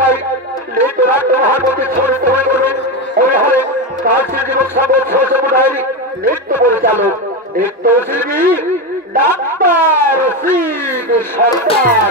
পাই নৃত্য নাট্য মহাপতি সমিত করবেন ওই কালচির যুবক সমাজ সহসমুদায় নৃত্য পরিচালক নৃত্যশিল্পী ডাক্তার সিং সরকার।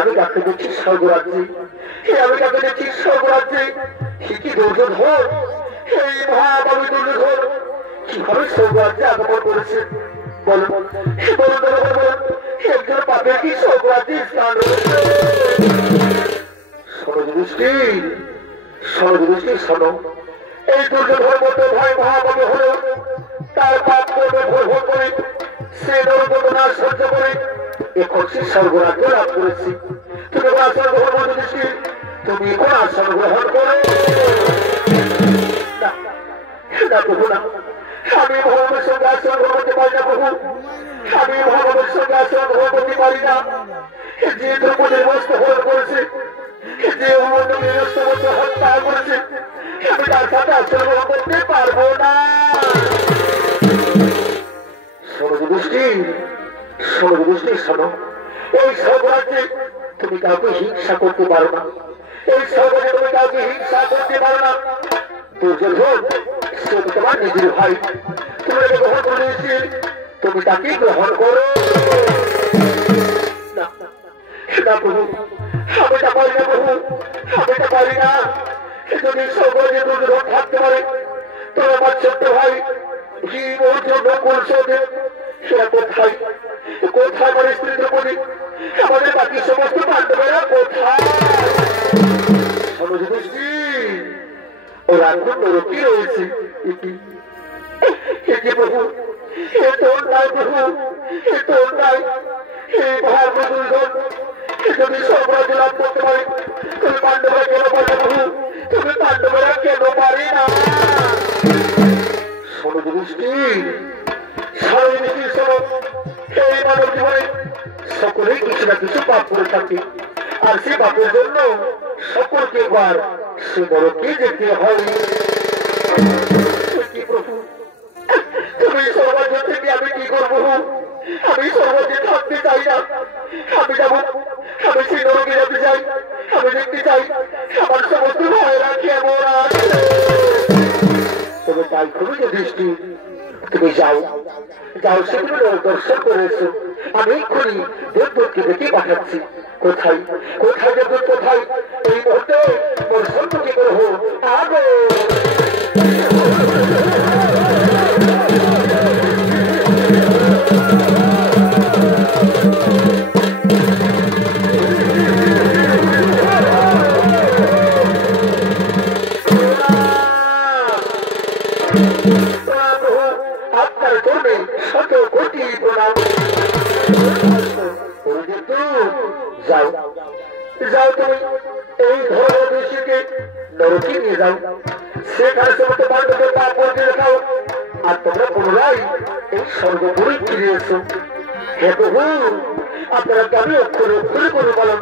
আমি ডাকতে দিচ্ছি স্বর্গরাজ্যে, আমি ডাকতে দিচ্ছি স্বর্গরাজ্যে। কি দুর্যোধন, এই মহাবাবী দুর্যোধন কিভাবে স্বর্গরাজ্যে আগমন করেছে? বলো একজন পাপের কি স্বর্গরাজ্যে স্থান রয়েছে? সরদৃষ্টি শোনো, এই দুর্যোধন মতো ভয় মহাবাবী হলো তার পাপ করবে ভোর ভোর করে, সে নরকনা সহ্য করে এখন সে স্বর্গরাজ্য লাভ করেছি। তুমি আসন গ্রহণ দৃষ্টি, তুমি এখন আসন গ্রহণ করো। না প্রভু না, আমি ভগবানের সঙ্গে আচরণ করতে পারি না প্রভু, আমি ভগবানের সঙ্গে আচরণ করতে পারি না। যে দ্রৌপদীর বস্ত্র হরণ করেছে, যে হত্যা করেছে, আমি তার সাথে আচরণ করতে পারবো না। সমুদ্রী শোনো, এই স্বর্গরাজ্যে তুমি কাউকে হিংসা করতে পারো না, এই স্বর্গে তুমি কাউকে হিংসা করতে পারো না। দুর্যোধন সে তোমার নিজের ভাই, তুমি তাকে গ্রহণ করে নিয়েছি, তুমি তাকে গ্রহণ করো না। প্রভু আমি তা পারি না, প্রভু আমি তা পারি না। যদি স্বর্গে দুর্যোধন থাকতে পারে, তবে আমার ছোট্ট ভাই ভীম অর্জুন কৌশলে সেটা কোথায়, কোথায় আমার স্ত্রী দ্রৌপদী, আমাদের বাকি সমস্ত পাণ্ডবেরা কোথায়? ওরা এখন নরকে রয়েছে। প্রভু এ তো অন্যায়, প্রভু এ তো অন্যায়। এই মহাপ্রদূষণ যদি সাম্রাজ্য লাভ করতে পারে, তুমি পাণ্ডবরা কেন পারে প্রভু, তুমি পাণ্ডবরা কেন পারে না? শোনো দৃষ্টি, এই মানব জীবনে সকলেই কিছু না কিছু পাপ করে থাকে, আর সে পাপের জন্য সকলকে একবার সে নরকে যেতে হয়। প্রভু তুমি সর্বাজ্য থেকে আমি কি করবো? আমি সর্বাজ্যে থাকতে চাই না, আমি যাবো, আমি সেই নরকে যেতে চাই, আমি দেখতে চাই আমার সমস্ত ভাইয়েরা কেমন আছে। তবে তাই তুমি যে দৃষ্টি, তুমি যাও, যাও সেগুলো দর্শন করেছো। আমি এক্ষুনি দেবদূতকে ডেকে পাঠাচ্ছি। কোথায় কোথায় দেবদূত, কোথায়? এই মুহূর্তে মোর সন্তুকে গ্রহ আগে যাও, যাও তুমি এই ধর্মদেশীকে নরকে নিয়ে যাও, সেখানে সমস্ত পাণ্ডবদের পাপ করতে দেখাও, আর তোমরা পুনরায় এই স্বর্গপুরী ফিরে এসো। হে প্রভু, আপনারা আমি অক্ষরে অক্ষরে করে বলেন,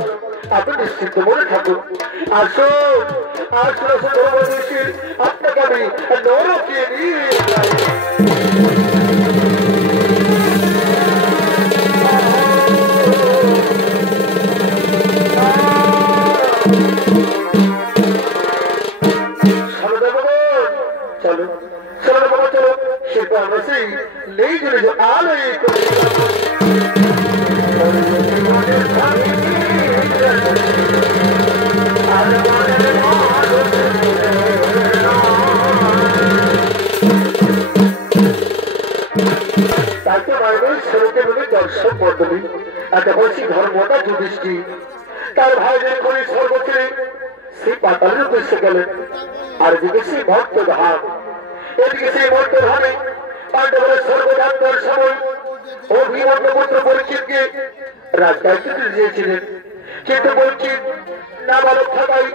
আপনি নিশ্চিত মনে থাকুন। আসুন আসুন আসুন ধর্মদেশী, আপনাকে আমি নরকে নিয়ে যাই। চলো চলো বাবা, চলো সেটা আমরা সেই নেই জন্য আলো তাকে বাইরে সেরকে বলে দর্শক মন্ডলী। একটা বলছি ধর্মটা যুধিষ্ঠি তার ভাইদের করে স্বর্গ ছেড়ে সেই পাতালের উদ্দেশ্যে গেলেন। আর এদিকে সেই ভক্ত ধাম, এদিকে সেই ভক্ত ধামে পাণ্ডবের স্বর্গযাত্রার সময় অভিমন্যু পুত্র পরীক্ষিতকে রাজদায়িত্ব দিয়েছিলেন। কিন্তু পরীক্ষিত নাবালক থাকায়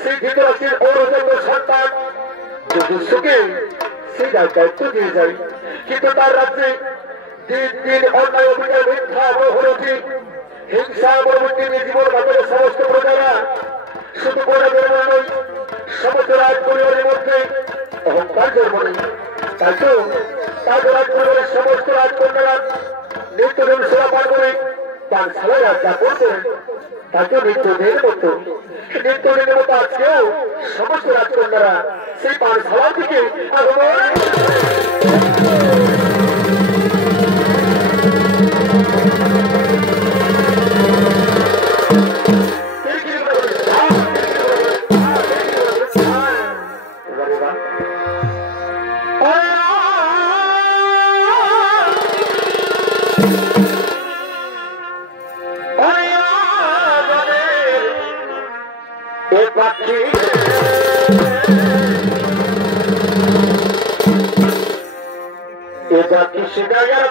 সেই ধৃতরাষ্ট্রের ঔরজন্য সন্তান যুধিষ্ঠিরকে সেই রাজদায়িত্ব দিয়ে যায়। কিন্তু তার রাজ্যে দিন দিন অন্যায় অভিনয় মিথ্যা অবহরতি হিংসা অবলম্বী জীবন ঘাটের সমস্ত প্রজারা শুধু প্রজাদের নয়, সমস্ত রাজ পরিবারের মধ্যে অহংকার জন্ম নেই। তাই তো তাদের রাজ পরিবারের সমস্ত রাজকন্যারা নিত্যদিন সেবা পান করে পানশালায় রাজা করতেন। তাকে নিত্যদিনের মতো আজকেও সমস্ত রাজকন্যারা সেই পানশালা থেকে আগমন।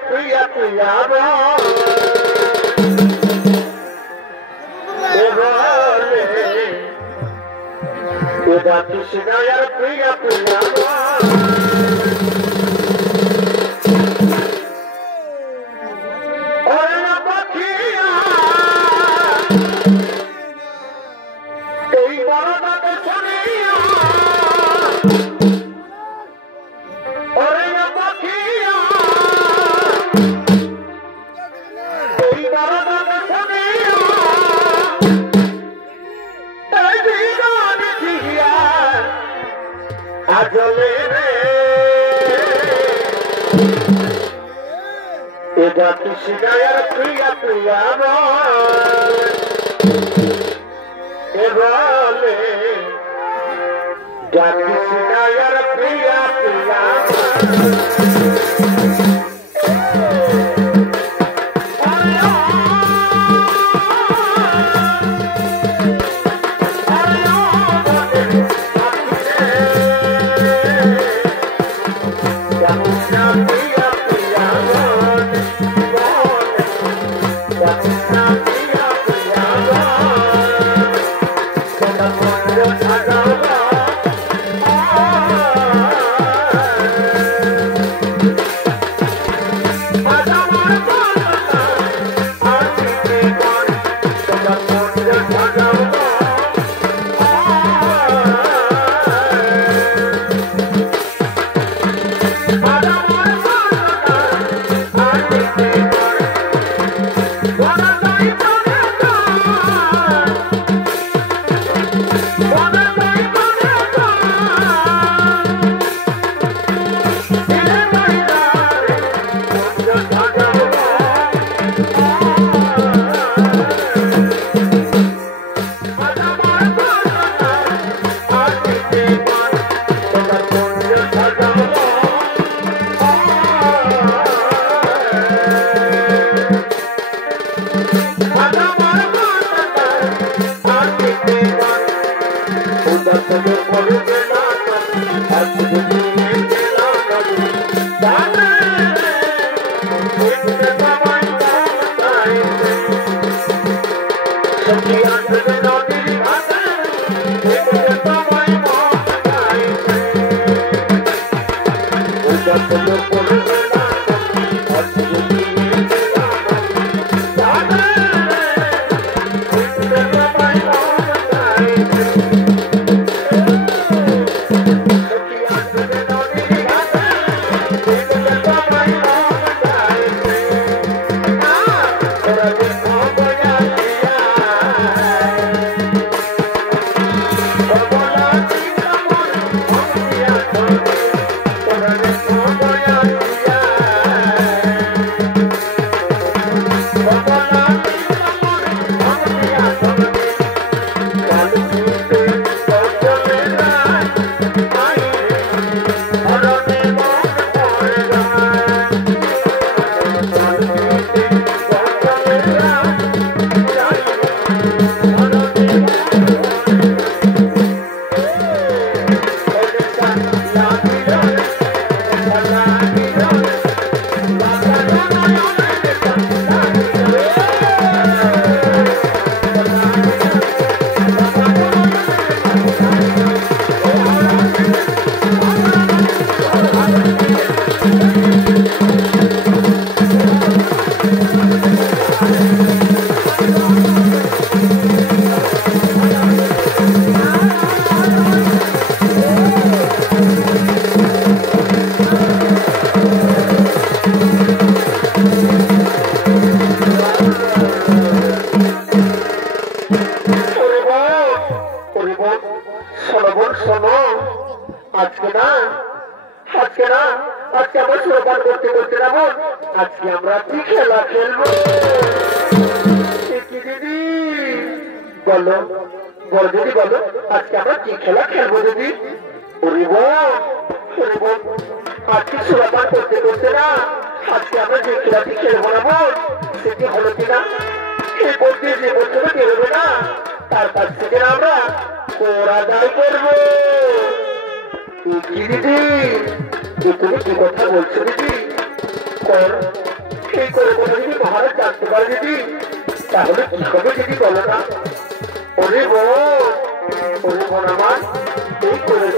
প্রিয়া প্রিয়া এটা কৃষ্ণায়ার প্রিয়া প্রিয়া এটা কৃষ্ণায়ার প্রিয়া প্রিয়া বলে কৃষ্ণায়ার প্রিয়া প্রিয়া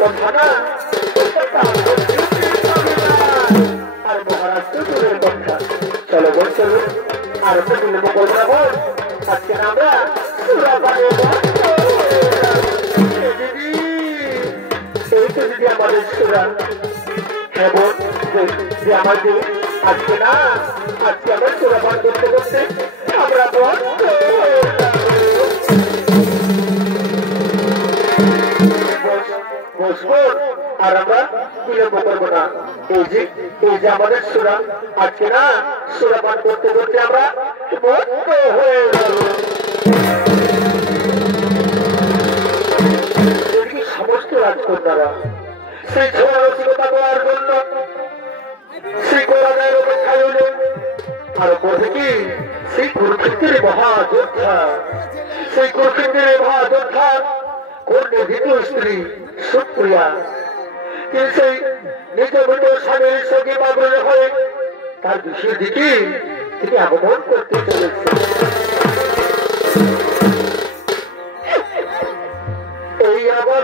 কথা না আর মহারাজ তো দূরের কথা। চলো বোন চলো আর তো বিলম্ব করবো না বোন, আজকে আমরা সুরাপানে দিদি এই তো দিদি আমাদের সুরা। হ্যাঁ বোন যে আমাদের আজকে না আজকে আমরা সুরাপান করতে করতে আমরা বোন বসবো আর আমরা বিলম্ব করবো না। এই যে আমাদের সুরা আজকে না সুরাপান করতে করতে আমরা বন্ধ হয়ে গেল। সমস্ত রাজকন্যারা সেই ছোড়া রসিকতা করার জন্য সেই কোরআনের অপেক্ষায় হল। আর বলছে কি সেই কুরুক্ষেত্রের মহাযোদ্ধা, সেই কুরুক্ষেত্রের মহাযোদ্ধা কন্যা দ্বিতীয় স্ত্রী সুপ্রিয়া তিনি সেই নিজ মৃত স্বামীর সঙ্গে মাগ্রহ হয়ে তার বিশেষ দিকে তিনি আগমন করতে চলেছেন। এই আবার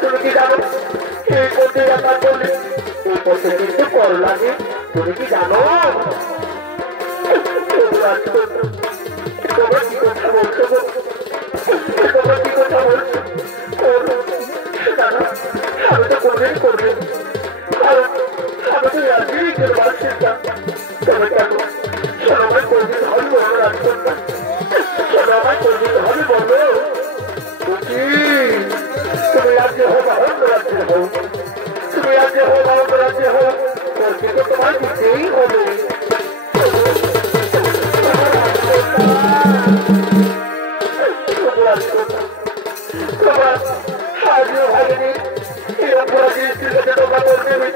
তুমি কি জানো এই পথে যাত্রা করলে এই পথে কিন্তু কর লাগে। তুমি কি জানো তোমার কি কথা বলছো, তোমার কি কথা বলছো? আমি তো করবেন অন্য রাজ্যের হও, তুমি রাজ্যে হও বা অন্য রাজ্যে হও, তোর কিন্তু তোমার দিতেই হবে। আজও ভাগিনি এরকম রাজ্যের কাছে তোমরা করবে,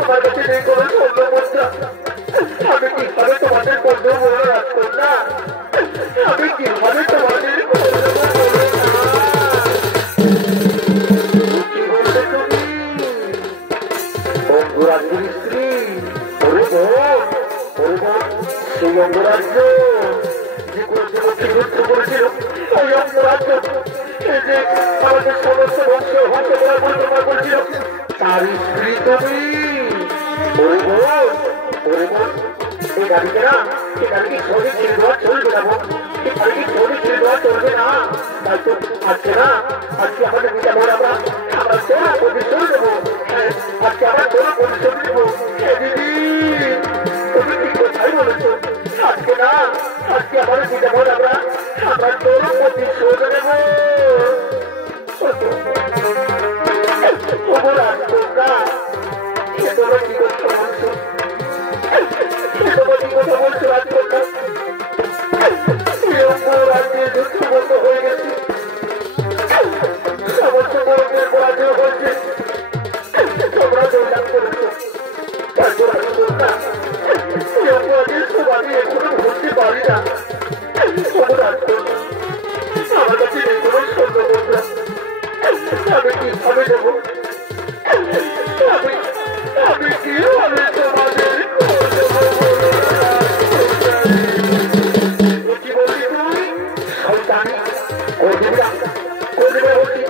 আমার কাছে নেই কোনো স্বর্ণ মুদ্রা, আমি কিভাবে তোমাদের করবো বলো রাজকন্যা, আমি কিভাবে তোমাদের করবো কি বলবে তুমি? অঙ্গরাজ্যের স্ত্রী, ওরে বোন, সেই অঙ্গরাজ্য যে কর্তৃপক্ষে যুদ্ধ করেছিল, ওই অঙ্গরাজ্য এই যে আমাদের সমস্ত বংশ ধ্বংস করার পরিকল্পনা করেছিল, তার স্ত্রী তুমি। ওরে বোন, এই গাড়িকে না, এই গাড়িকে সঙ্গে ছেড়ে দেওয়া চলবে না, এই গাড়িকে সঙ্গে ছেড়ে দেওয়া চলবে না। তাই তো আজকে না, আজকে আমাদের বিচার আমরা তোর প্রতিশোধ দেবো। হ্যাঁ, আজকে আমরা তোর প্রতিশোধ দেবো। দিদি তুমি ঠিক কোথায় বলেছো, আজকে না, আজকে আমাদের বিচার আমরা তোর প্রতিশোধ দেবো। তোমরা কি করছো বলছো, তোমরা কি কথা বলছো রাজকন্যা? রাজ্যে যুদ্ধ বন্ধ হয়ে গেছে, সমস্ত বরফের পরাজয় হয়েছে, তোমরা জয়লাভ করেছো। রাজকন্যা আমি এখনো ভুলতে পারি না। রাজকন্যা আমার কাছে নেই কোনো স্বর্ণ মুদ্রা, আমি কিভাবে দেবো, আমি কিভাবে তোমাদের কি বলছি তুই সন্তানি করদিবিরা বলছি,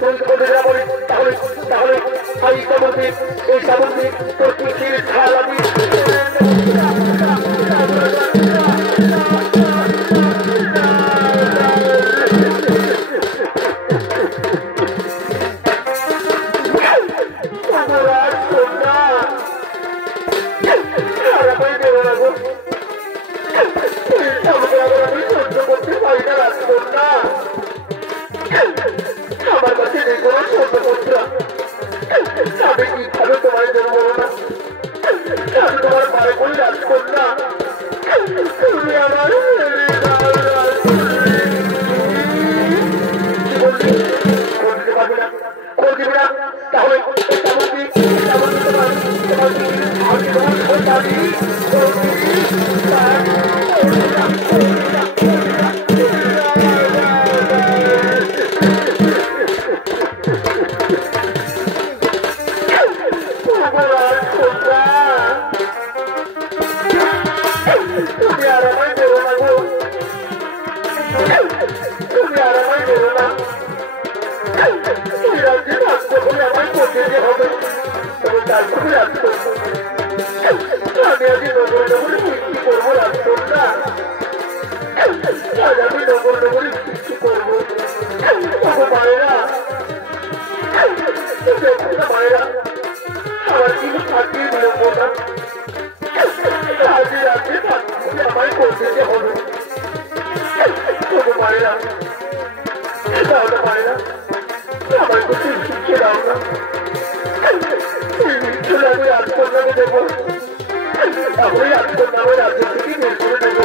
তুই করদিবিরা বলি, তাহলে তাহলে এই সামন্তি তোর পিছিয়ে ছাল আমি আমার কাছে নেই কোনো স্বর্ণ মুদ্রা, আমি কিভাবে তোমার জন্য বলো না, আমি তোমার পায়ে করি রাজকন্যা, তুমি আমার করতে পারবে না, করবে না, তাহলে আমার কিন্তু থাকিয়ে বিলম্ব না, আজ রাতে আমায় করতে হবে, তবু পারে না, তাহলে পারে না, আমার কিছু শিখে দাও না, আমি রাজকন্যাকে দেবো, তাহলে রাজকন্যা ওই রাজ্য থেকে বের করে দেবো,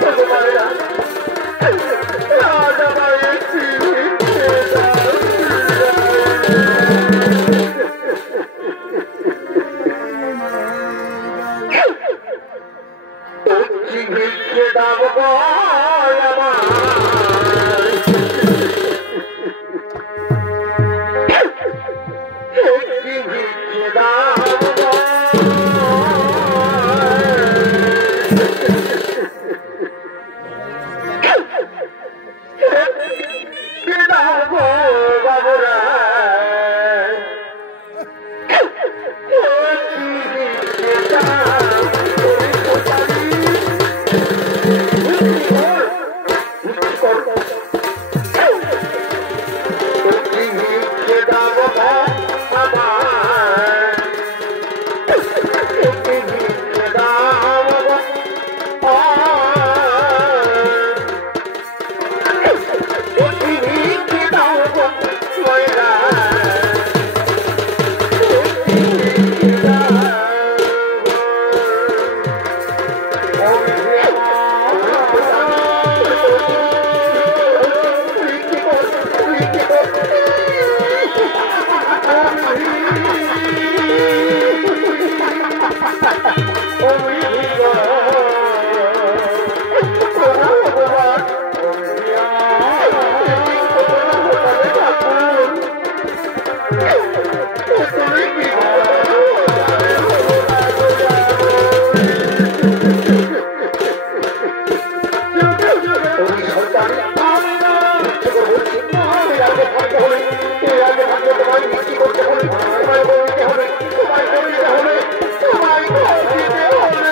তবু পারে না, আজ আমার ভিক্ষে দাম ভিক্ষে দাম দিতে হবে এই রাজ্যে ভাগ্য তোমায় বিক্রি করতে হবে তোমায় বলে দিতে হবে তোমায় করে দিতে হবে তোমায় দিতে হবে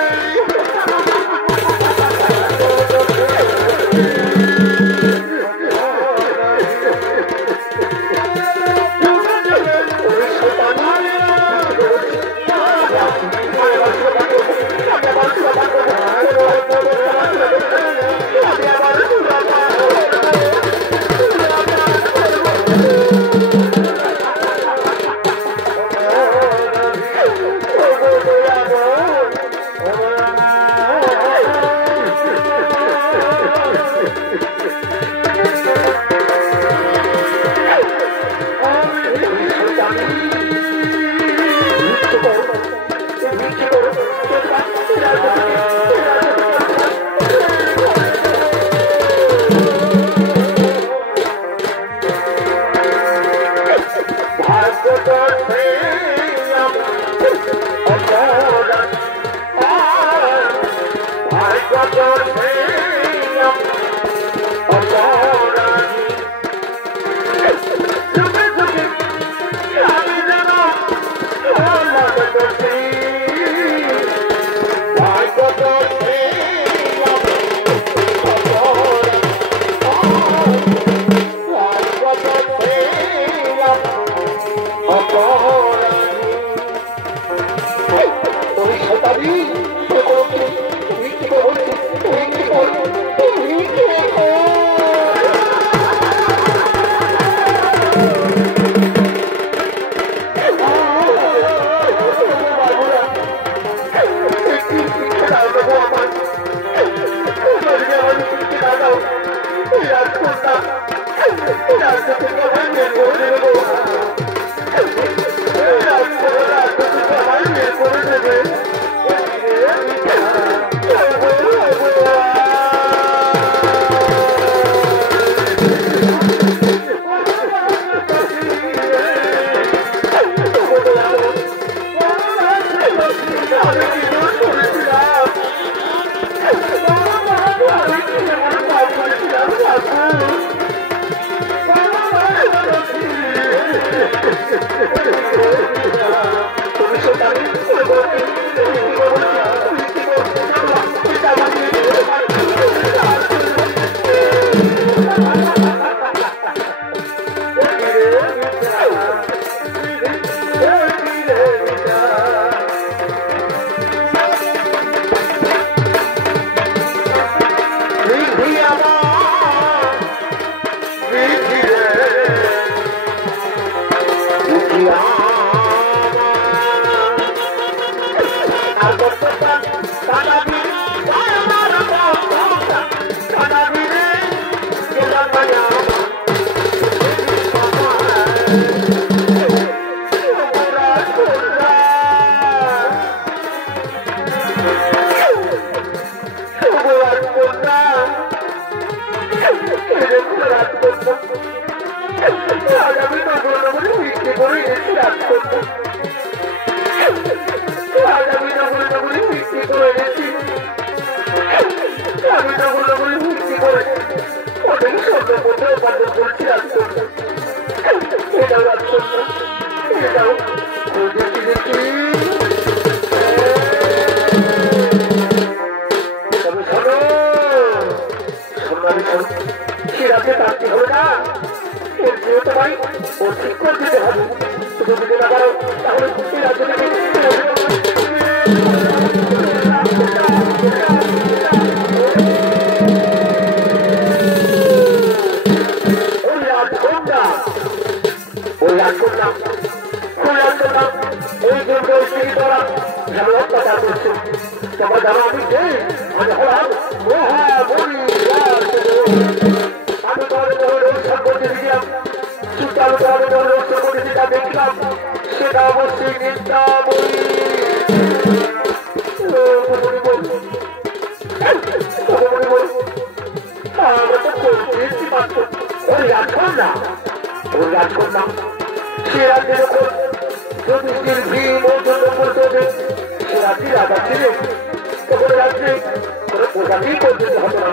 ওখানে করতে হবে না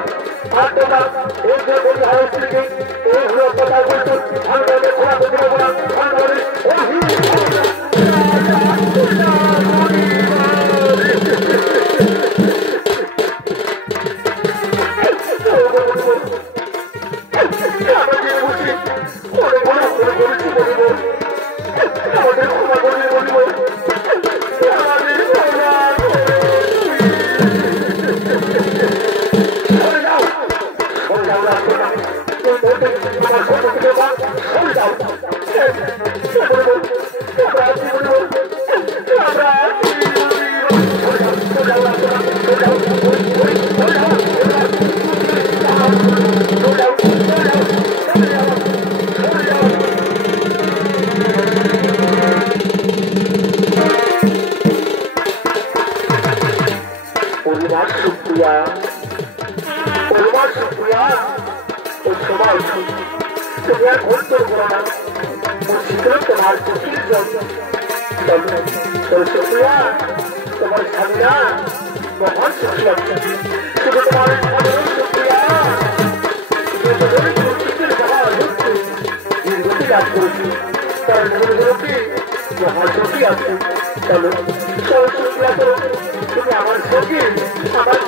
আর তোমরা এই যে বন্ধু হয় স্ত্রীকে এই হলো কথা বলছো ভালোভাবে খোলা করতে হবে না ভালোভাবে তোমার স্বামীরা মহান সুখী আছে শুধু তোমার স্বামীর সুক্রিয়া নির্গতি লাভ করেছি তার নির্গতি মহান সুখী আছে চলো চলো সুক্রিয়া করো তুমি আমার সখী আমার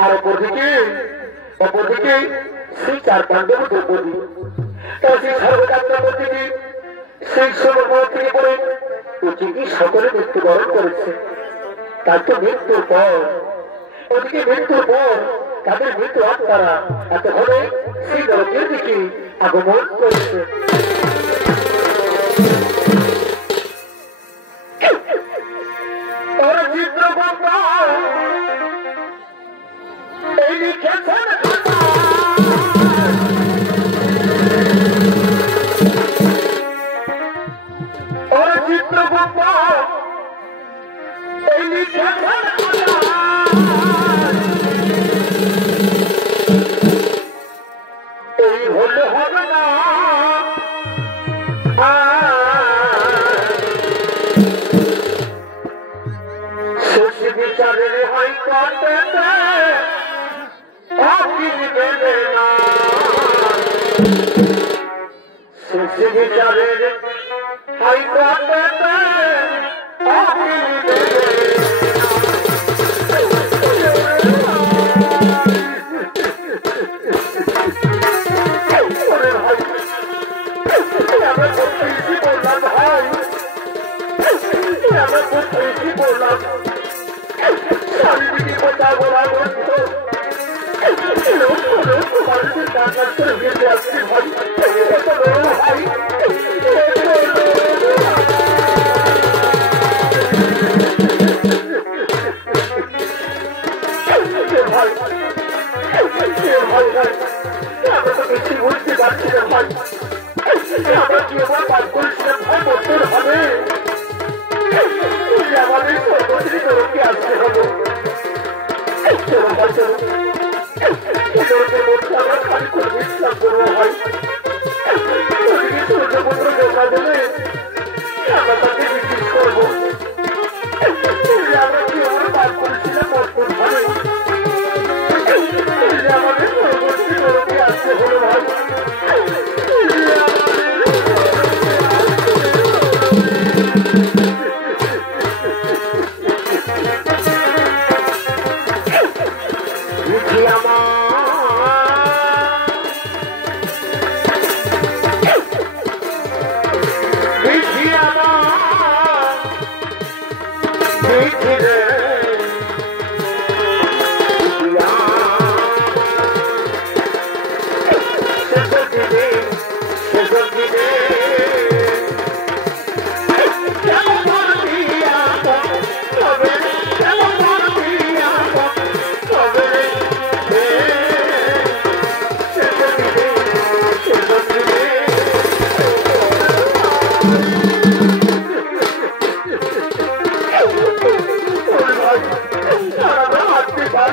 আর অপরদিকে সেই চার পাণ্ডব দ্রৌপদী তার সেই সর্বযাত্রা করতে গিয়ে সেই সময় থেকে পড়ে উচিতই সকলে মৃত্যুবরণ করেছে তার তো মৃত্যুর পর ওদিকে মৃত্যুর পর তাদের মৃত্যু আত্মারা এতক্ষণে সেই নরকের দিকে আগমন করেছে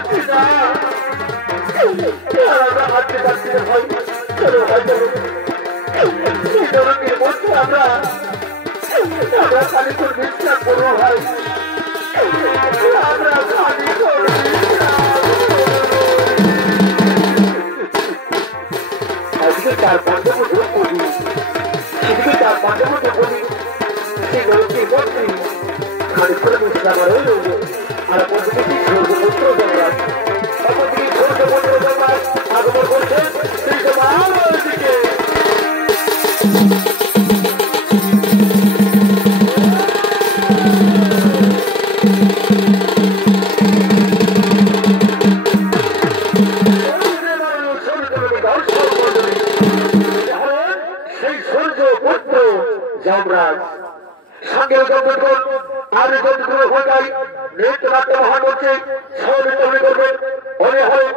পারছি না আমরা হাঁটতে পারছি না ভাই চলো ভাই চলো এই নরকের মধ্যে আমরা খালি করে বিশ্রাম করবো ভাই আমরা খালি করে আজকে 4-5 বছর করি এদিকে 4-5 বছর করি সেই নরকের মধ্যে খালি করে বিশ্রাম আর রইল আর প্রতিটি সূর্যপুত্র জমরাজ প্রতিটি সূর্যপুত্র জমরাজ আগমন করছে সেই জমার দিকে সেই সূর্যপুত্র যমরাজ সঙ্গে যতক্ষণ আর যতক্ষণ হয়ে যায় নৃত্যনাট্য মহান হচ্ছে সহনৃত্য করবেন মনে হয়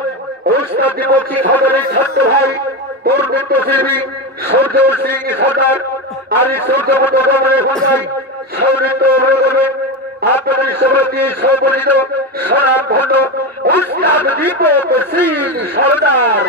অনুষ্ঠান দিবসী সদরের ছোট্ট ভাই তোর নৃত্যশিল্পী সূর্য সিং সরকার আর এই সূর্যপুত্র যমরাজ হয়ে যায় সহনৃত্য করবেন আপনাদের সবাইকে সুপরিচিত সনাম ভণ্ড উস্তাদ দীপক সিং সরকার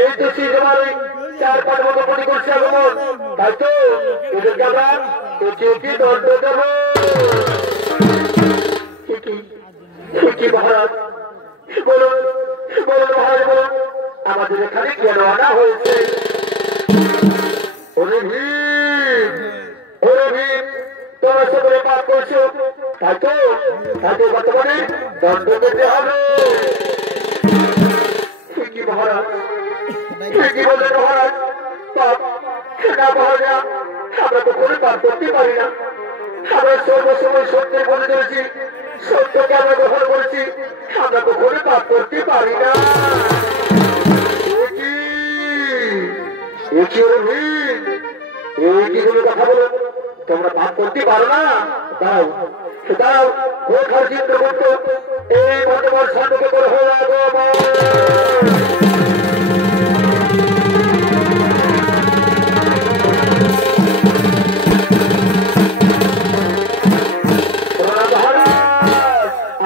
এই তো তোমার ওই 4-5 মতো পরি করছে আগমন, তাই তো এদেরকে আমরা কি দণ্ড দেব? কি মহারাজ বলুন, বলুন মহারাজ বলুন, আমাদের এখানে কেন আনা হয়েছে? ওরে ভীম, ওরে ভীম, তোমরা সকলে পাপ করছো, তাই তো তাকে বর্তমানে দণ্ড পেতে হবে। কি মহারাজ, কি বললেন মহারাজ? পাপ না মহারাজা, আমরা তো কোনো পাপ করতে পারি না। আমরা সর্বসময় সত্যের বলে চলেছি, সত্যকে আমরা গ্রহণ করেছি, আমরা তো কোনো পাপ করতে পারি না। কথা বলো, তোমরা পাপ করতে পারো না? দাও দাও, কোথাও চিন্তা করতো এই বর্তমান সাধুকে করে হয়ে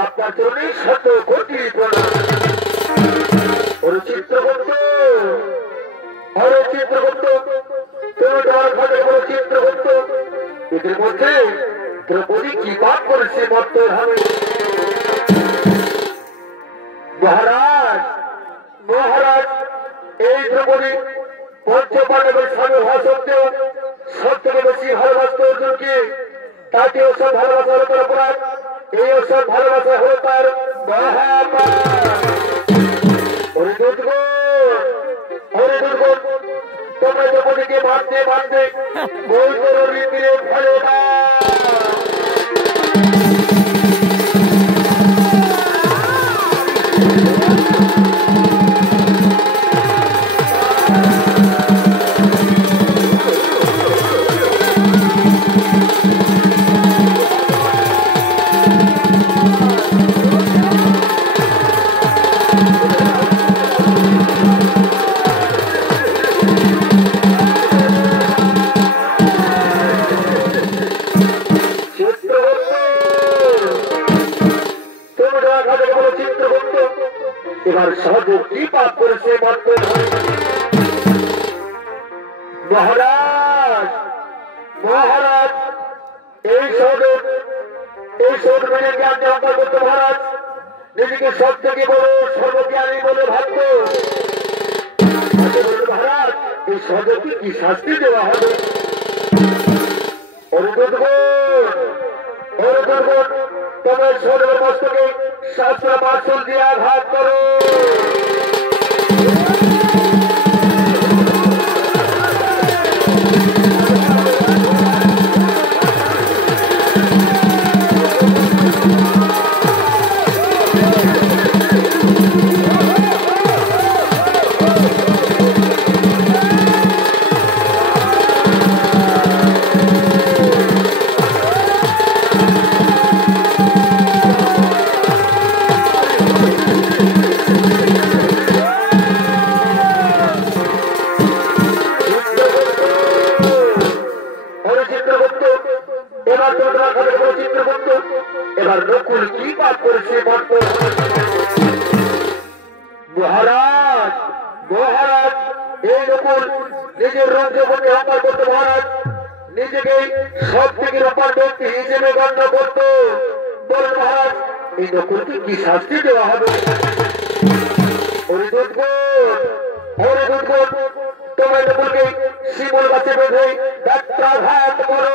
আপনার জন্য শত কোটি প্রণাম। ওরে চিত্রগুপ্ত, ওরে চিত্রগুপ্ত, তুমি তোমার ঘরে বড় চিত্রগুপ্ত, এদের মধ্যে দ্রৌপদী কি পাপ করেছে মর্ত ভাবে? মহারাজ, মহারাজ, এই দ্রৌপদী পঞ্চপাণ্ডবের স্বামী হওয়া সত্ত্বেও সবথেকে বেশি ভালোবাসত অর্জুনকে। তাকে ওসব ভালোবাসার উপর অপরাধ, এই ওসব ভালোবাসা হলো তার মহাপাপ। ওরে দুর্গণ, ওরে দুর্গণ, তোমরা দ্রৌপদীকে মারতে মারতে বই করো রীতিরে ফলে না। এবার সহজ কি পাপ করেছে মহারাজ? মহারাজ, এই সহজ মেনে জ্ঞান অঙ্কন করতো মহারাজ, নিজেকে সব থেকে বড় সর্বজ্ঞানী বলে ভাবত। মহারাজ, এই সহজকে কি শাস্তি দেওয়া হবে? তোমার সহজের মস্তকে শাস্ত্র মাসুল দিয়ে আঘাত করো। এবার নকুল কি পাপ করেছে মহারাজ? মহারাজ, এই নকুল নিজের রূপ জগতে অঙ্কার করতো মহারাজ, নিজেকে সব থেকে রূপার ব্যক্তি হিসেবে গণ্য করত। বলেন মহারাজ, এই নকুলকে কি শাস্তি দেওয়া হবে? ওরে দুর্গণ, ওরে দুর্গণ, তোমার নকুলকে শিমুল গাছে বেঁধে ব্যত্রাঘাত করো।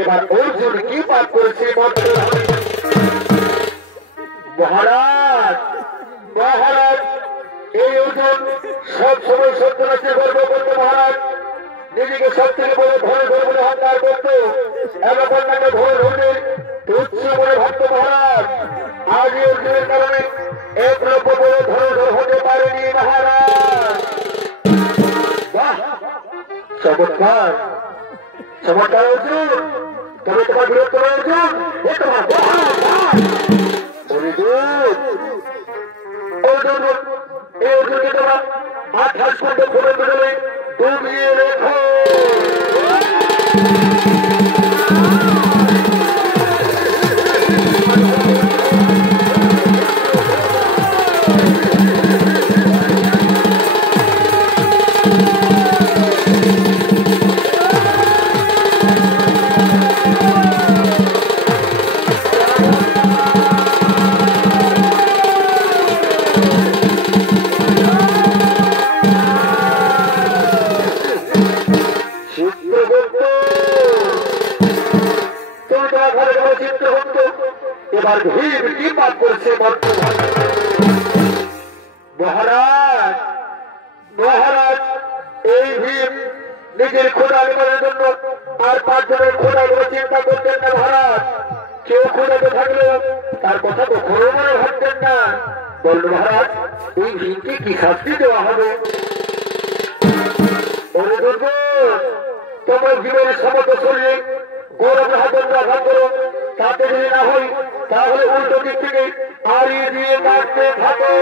এবার অর্জুন কি পাপ করেছে মহারাজ? মহারাজ, এই অর্জুন সব সময় সত্যনাশের গর্ব করতো মহারাজ, নিজেকে সব থেকে বড় ধরে ধরে বলে অহংকার করতো, এলাকার নামে ধরে ধরে তুচ্ছ বলে ভাবতো মহারাজ। কারণে এক লক্ষ বড় ধরো হতে পারেনি মহারাজ। চমৎকার চমৎকার অর্জুন, তবে তোমার বিরক্ত অর্জুন এ তোমার অর্জুন, এই অর্জুনকে তোমরা 28 ঘন্টা ফোনের ভিতরে ডুবিয়ে রেখো। এবার ভীম কি পাপ করেছে মহারাজ? মহারাজ এই ভীম নিজের খোদা নিবারের জন্য আর 5 জনের খোদা বলে চিন্তা করতেন না মহারাজ। কেউ খোদাতে থাকলেও তার কথা তো খোলো মনে ভাবতেন না। বলল মহারাজ এই ভীমকে কি শাস্তি দেওয়া হবে? তোমার ভীমের সমস্ত শরীরে গৌরব হাতন রাখা করো, তাতে যদি না হই তাহলে উল্টো দিক থেকে আড়িয়ে দিয়ে কাটতে থাকো।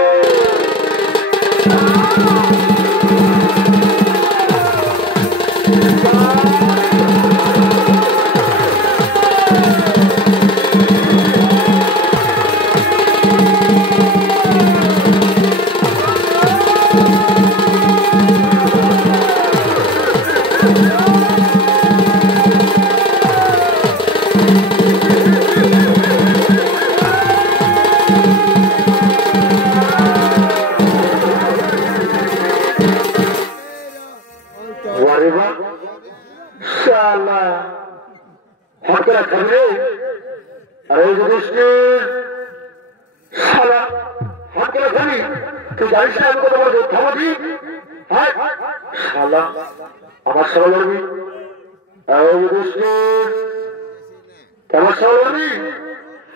আমার সহকর্মী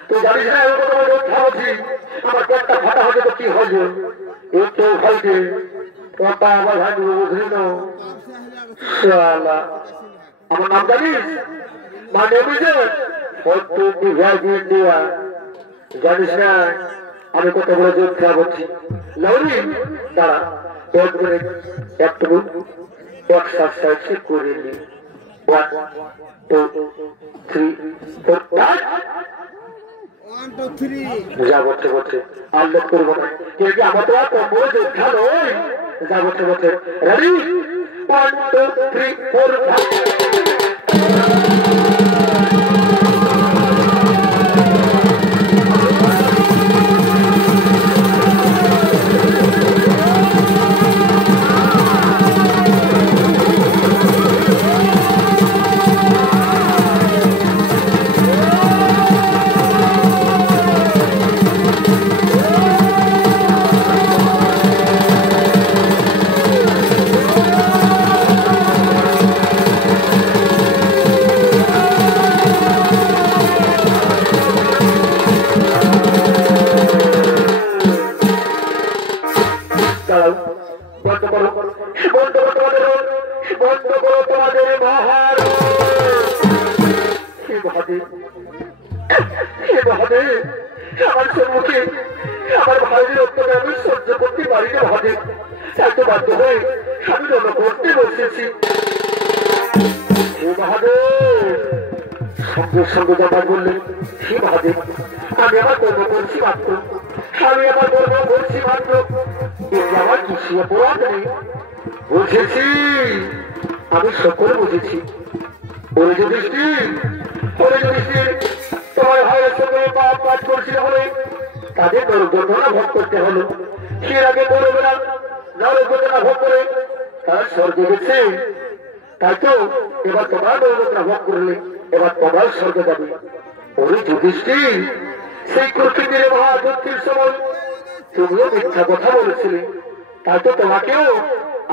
তুই জানিস না আমার পেটটা ফাটা হয়ে তো কি হয়ে একটু ভাইকে আমার ভাই বুঝলি না। আমার নাম জানিস? মানে জানিস না আমি কত বড় যোদ্ধা বলছি। লৌরি দাঁড়া একটু এক্সারসাইজ করে নি। 1 2 3 4 1 2 3 যা বলতে বলতে আর লোক করবো না, কিন্তু আমার তো আর বড় যোদ্ধা নয়। যা বলতে বলতে রেডি 1 2 3 4 আমার সম্মুখে আমার ভাইয়ের অত্যাচার আমি সহ্য করতে পারি না ভাবে, এত বাধ্য হয়ে আমি জন্য করতে বসেছি। সঙ্গে সঙ্গে যাবার বললেন হে মহাদেব আমি আমার কর্ম করছি মাত্র, আমি আমার কর্ম করছি মাত্র, আমার কিছু অপরাধ নেই। বুঝেছি, আমি সকলে বুঝেছি। ওরে যুধিষ্ঠির, ওরে যুধিষ্ঠির, তোমার ভাইয়ের সঙ্গে পাপ কাজ করছিল বলে তাদের নরকযাতনা ভোগ করতে হলো। সে আগে বলবে না নরকযাতনা ভোগ করে তার স্বর্গে গেছে, তাই তো এবার তোমার নরকযাতনা ভোগ করলে এবার তোমার স্বর্গে যাবে। ওরে যুধিষ্ঠির, সেই কুরুক্ষেত্রের মহাযুদ্ধের সময় তুমিও মিথ্যা কথা বলেছিলে, তাই তো তোমাকেও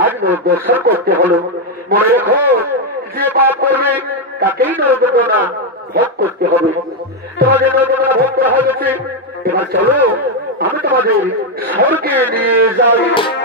আজ নরকদর্শন করতে হলো। মনে রেখো, যে পাপ করবে তাকেই নরকযাতনা ভোগ করতে হবে। তোমাদের নরকযাতনা ভোগ করা হয়ে গেছে, এবার চলো আমাদের স্বর্গে নিয়ে যাবে।